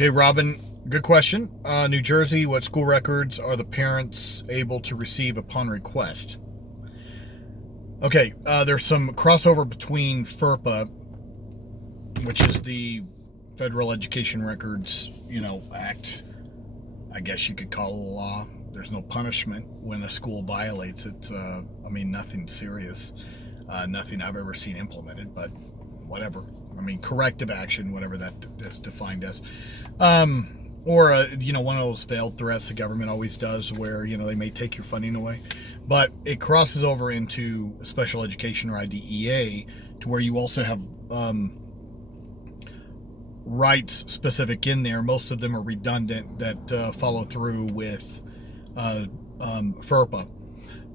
Okay, Robin, good question. New Jersey, what school records are the parents able to receive upon request? Okay, there's some crossover between FERPA, which is the Federal Education Records, Act. I guess you could call it a law. There's no punishment when a school violates it. Nothing serious, nothing I've ever seen implemented, but whatever. Corrective action, whatever that is defined as. Or one of those veiled threats the government always does, where they may take your funding away, but it crosses over into special education or IDEA, to where you also have rights specific in there. Most of them are redundant that follow through with FERPA.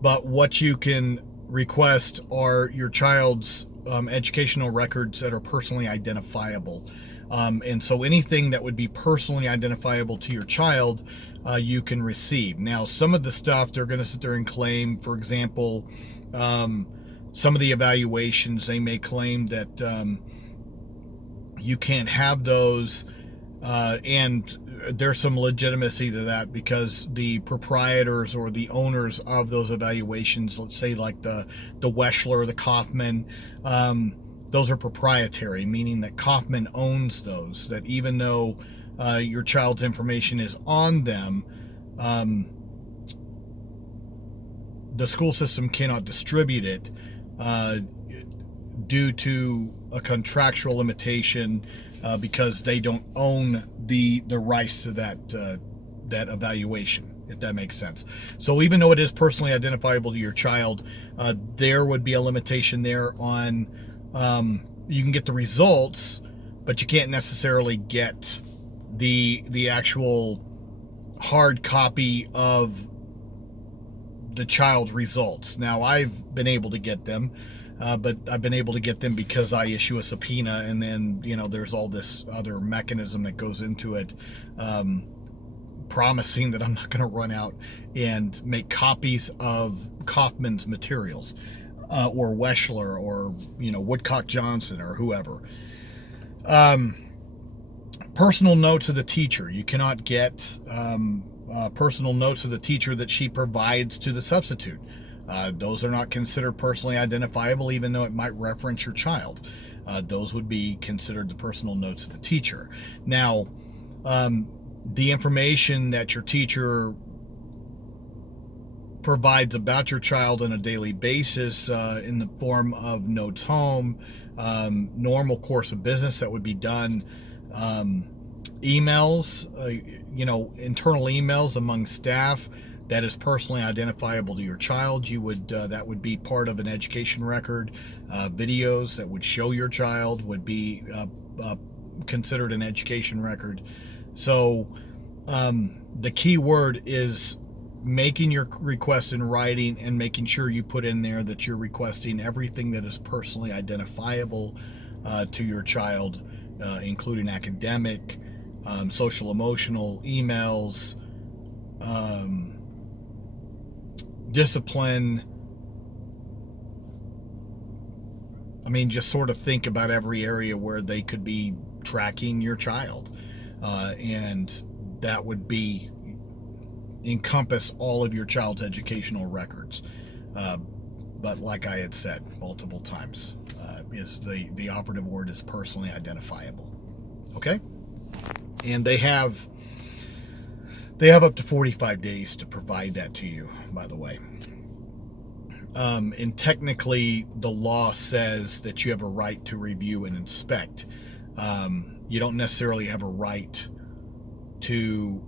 But what you can request are your child's educational records that are personally identifiable. And so anything that would be personally identifiable to your child, you can receive. Now, some of the stuff they're going to sit there and claim, for example, some of the evaluations, they may claim that you can't have those, and there's some legitimacy to that, because the proprietors or the owners of those evaluations, let's say like the Weschler, the Kaufman, those are proprietary, meaning that Kaufman owns those, that even though your child's information is on them, the school system cannot distribute it due to a contractual limitation, because they don't own the rights to that evaluation, if that makes sense. So even though it is personally identifiable to your child, there would be a limitation there on, you can get the results, but you can't necessarily get the actual hard copy of the child's results. Now, I've been able to get them, but I've been able to get them because I issue a subpoena, and then there's all this other mechanism that goes into it, promising that I'm not going to run out and make copies of Kaufman's materials, or Weschler, or Woodcock Johnson, or whoever. Personal notes of the teacher. You cannot get personal notes of the teacher that she provides to the substitute. Those are not considered personally identifiable, even though it might reference your child. Those would be considered the personal notes of the teacher. Now, the information that your teacher provides about your child on a daily basis, in the form of notes home, normal course of business that would be done, emails, internal emails among staff, that is personally identifiable to your child. You would that would be part of an education record. Videos that would show your child would be considered an education record. So the key word is making your request in writing, and making sure you put in there that you're requesting everything that is personally identifiable to your child, including academic, social emotional, emails, discipline. Just sort of think about every area where they could be tracking your child, and that would be encompass all of your child's educational records. But like I had said multiple times, is the operative word is personally identifiable. Okay, and they have up to 45 days to provide that to you, by the way. And technically, the law says that you have a right to review and inspect. You don't necessarily have a right to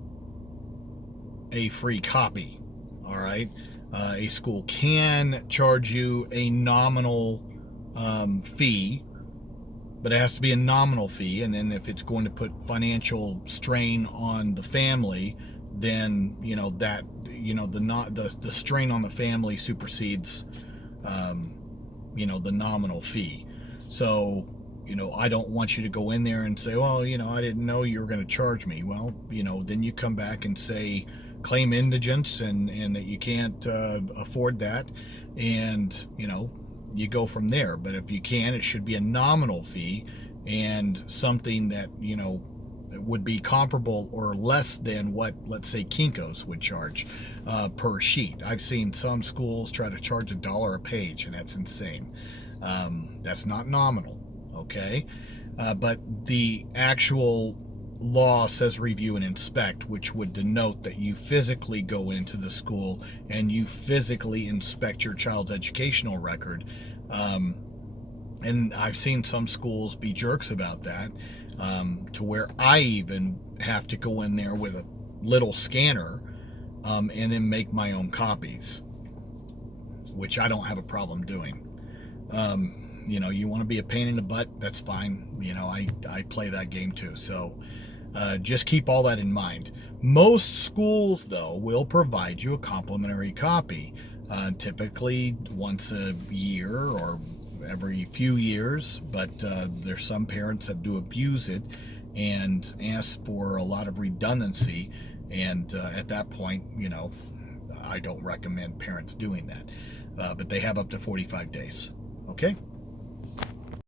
a free copy. All right. A school can charge you a nominal fee, but it has to be a nominal fee. And then if it's going to put financial strain on the family, then the strain on the family supersedes the nominal fee. So I don't want you to go in there and say, well, I didn't know you were going to charge me. Well, then you come back and say, claim indigence, and that you can't afford that, and you go from there. But if you can, it should be a nominal fee, and something that would be comparable or less than what, let's say, Kinko's would charge per sheet. I've seen some schools try to charge $1 a page, and that's insane. That's not nominal, okay? But the actual law says review and inspect, which would denote that you physically go into the school and you physically inspect your child's educational record. And I've seen some schools be jerks about that, to where I even have to go in there with a little scanner and then make my own copies, which I don't have a problem doing. You want to be a pain in the butt, that's fine. I play that game too. So just keep all that in mind. Most schools, though, will provide you a complimentary copy, typically once a year or every few years, but there's some parents that do abuse it and ask for a lot of redundancy, and at that point, I don't recommend parents doing that, but they have up to 45 days. Okay.